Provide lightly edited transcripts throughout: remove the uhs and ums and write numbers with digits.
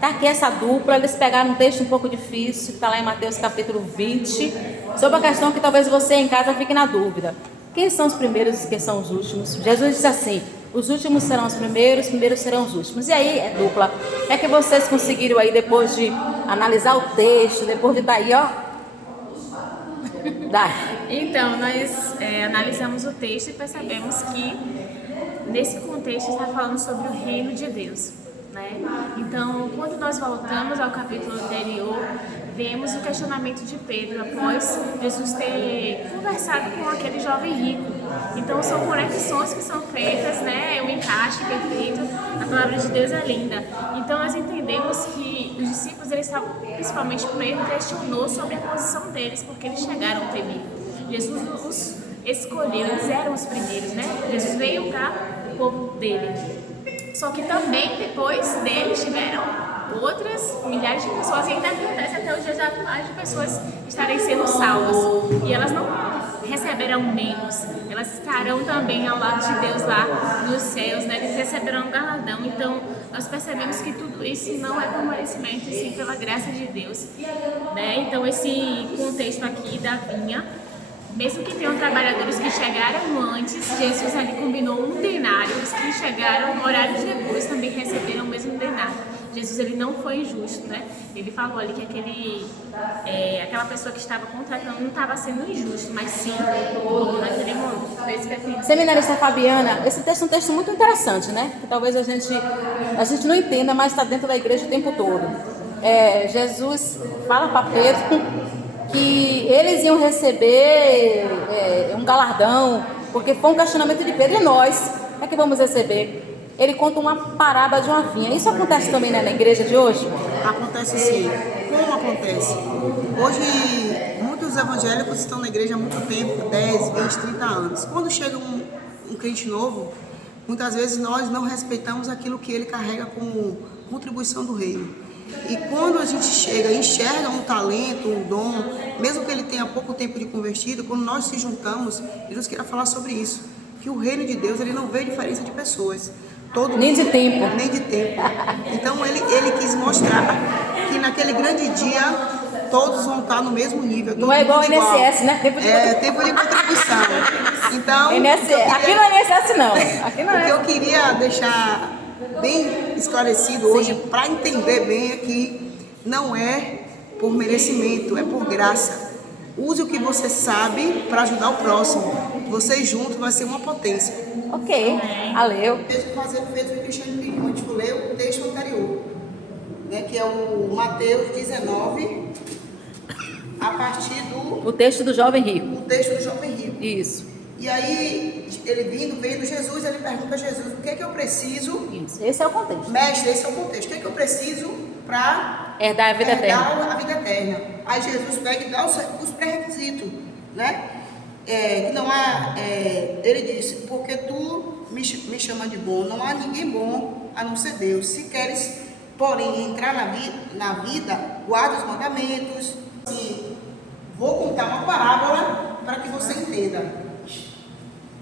Está aqui essa dupla, eles pegaram um texto um pouco difícil, que está lá em Mateus capítulo 20, sobre a questão que talvez você em casa fique na dúvida. Quem são os primeiros e quem são os últimos? Jesus disse assim, os últimos serão os primeiros serão os últimos. E aí, é dupla. É que vocês conseguiram aí, depois de analisar o texto, depois de estar aí, ó. Dá. Então, nós analisamos o texto e percebemos que, nesse contexto, está falando sobre o reino de Deus, né? Então, quando nós voltamos ao capítulo anterior, vemos o questionamento de Pedro após Jesus ter conversado com aquele jovem rico. Então, são conexões que são feitas, né? É um encaixe perfeito. A palavra de Deus é linda. Então, nós entendemos que os discípulos, eles estavam, principalmente Pedro, questionou sobre a posição deles, porque eles chegaram primeiro. Jesus os escolheu, eles eram os primeiros, né? Jesus veio para o povo dele. Só que também, depois deles, tiveram outras milhares de pessoas, e ainda acontece até os dias atuais de pessoas estarem sendo salvas. E elas não receberão menos, elas estarão também ao lado de Deus lá nos céus, né? Eles receberão um galardão. Então, nós percebemos que tudo isso não é por merecimento, e sim pela graça de Deus, né? Então, esse contexto aqui da vinha, mesmo que tenham trabalhadores que chegaram antes, Jesus ali combinou um denário. Os que chegaram horários depois também receberam o mesmo denário. Jesus, ele não foi injusto, né? Ele falou ali que aquela pessoa que estava contratando não estava sendo injusto, mas sim naquele momento. Seminarista Fabiana, esse texto é um texto muito interessante, né? Que talvez a gente não entenda, mas está dentro da igreja o tempo todo. Jesus fala para Pedro que eles iam receber um galardão, porque foi um questionamento de Pedro. E nós, o que vamos receber? Ele conta uma parábola de uma vinha. Isso acontece também, né, na igreja de hoje? Acontece sim. Como acontece? Hoje, muitos evangélicos estão na igreja há muito tempo, 10, 20, 30 anos. Quando chega um crente novo, muitas vezes nós não respeitamos aquilo que ele carrega como contribuição do reino. E quando a gente chega e enxerga um talento, um dom, mesmo que ele tenha pouco tempo de convertido, quando nós se juntamos, Jesus queria falar sobre isso, que o reino de Deus, ele não vê diferença de pessoas. Nem de tempo. Nem de tempo. Então ele quis mostrar que naquele grande dia todos vão estar no mesmo nível. Não é igual o INSS, né? Tempo de contribuição. Então, aqui não é INSS não. Aqui não é. O que eu queria deixar bem esclarecido hoje, para entender bem, é que não é por merecimento, é por graça. Use o que você sabe para ajudar o próximo. Vocês juntos vai ser uma potência. Ok, valeu. Fez o que o Cristiano pediu. A gente foi ler o texto anterior, né, que é o Mateus 19, a partir do... O texto do jovem rico. O texto do jovem rico. Isso. E aí, ele vendo Jesus, ele pergunta a Jesus, o que é que eu preciso... Isso, esse é o contexto. Mestre, esse é o contexto. O que é que eu preciso para herdar a vida eterna? A vida eterna. Aí Jesus pega e dá os pré-requisitos, né? Que não há, ele disse, porque tu me chama de bom, não há ninguém bom a não ser Deus. Se queres, porém, entrar na vida, guarda os mandamentos. E vou contar uma parábola para que você entenda.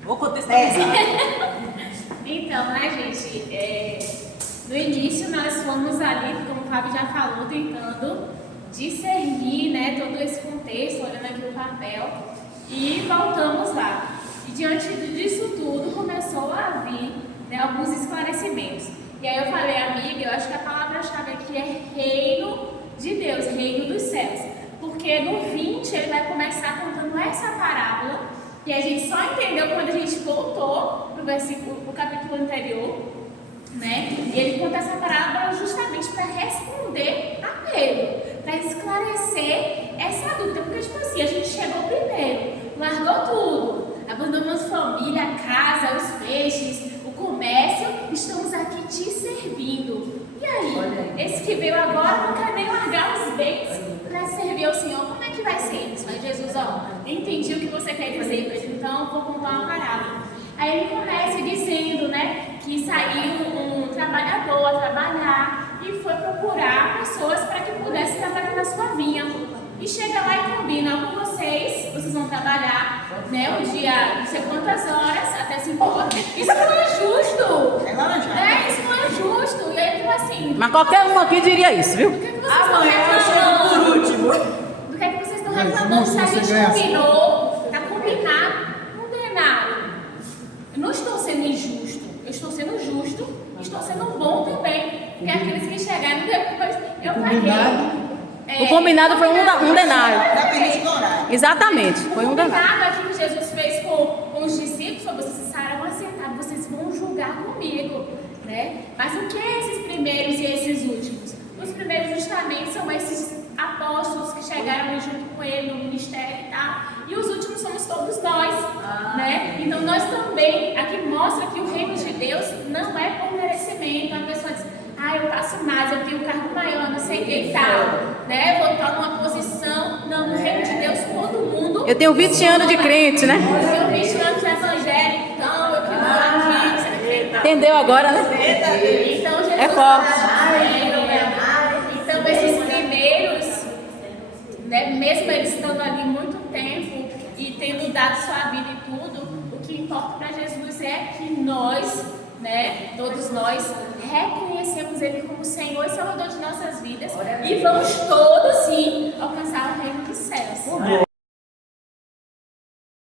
Vou contextualizar. Então, né, gente, no início nós fomos ali, como o Fábio já falou, tentando discernir, né, todo esse contexto, olhando aqui o papel, e voltamos lá. E diante disso tudo começou a vir, né, alguns esclarecimentos. E aí eu falei, amiga, eu acho que a palavra-chave aqui é reino de Deus, reino dos céus. Porque no 20 ele vai começar contando essa parábola, que a gente só entendeu quando a gente voltou pro capítulo anterior, né? E ele conta essa parábola justamente para responder a Pedro, para esclarecer essa dúvida, porque tipo assim, a gente chegou primeiro, largou tudo, abandonamos família, a casa, os peixes, o comércio, estamos aqui te servindo. E aí, esse que veio agora não quer nem largar os bens para servir ao Senhor, como é que vai ser isso? Mas Jesus, entendi o que você quer dizer, Pedro, então vou contar uma parábola. Aí ele começa dizendo, né, que saiu um trabalhador a trabalhar e foi procurar pessoas para que pudesse trabalhar na sua vinha. E chega lá e combina com vocês vão trabalhar, né, um dia não sei quantas horas, até 5 horas. Isso não é justo! É laranjado. Isso não é justo. E aí, tipo assim, Mas qualquer um aqui diria isso, viu? do que vocês estão reclamando? Do que vocês estão reclamando? Se a gente combinou, tá combinado, um denário. Eu não estou sendo injusto, eu estou sendo justo, estou sendo bom também. Porque aqueles que chegaram depois, eu paguei. O combinado foi um denário. Independente do horário. Exatamente, foi um O denário. combinado aqui que Jesus fez com os discípulos foi: vocês estarão assentados, vocês vão julgar comigo, né? Mas o que é esses primeiros e esses últimos? Os primeiros justamente são esses apóstolos que chegaram junto com ele no ministério e tal. E os últimos somos todos nós, né? Então nós também, aqui mostra que o reino de Deus não é por merecimento. A pessoa diz: eu faço mais, eu tenho um cargo maior, não sei o que e tal, né? Vou estar numa posição. Não, no reino de Deus todo mundo. Eu tenho 20 anos de crente, né? Eu tenho 20 anos de evangelho, então eu quero aqui. Entendeu agora, né? Então Jesus É forte. Então esses primeiros, né, mesmo eles estando ali muito tempo e tendo dado sua vida e tudo, o que importa para Jesus é que nós, né, todos nós, reconhecemos Ele como Senhor e Salvador de nossas vidas e vamos todos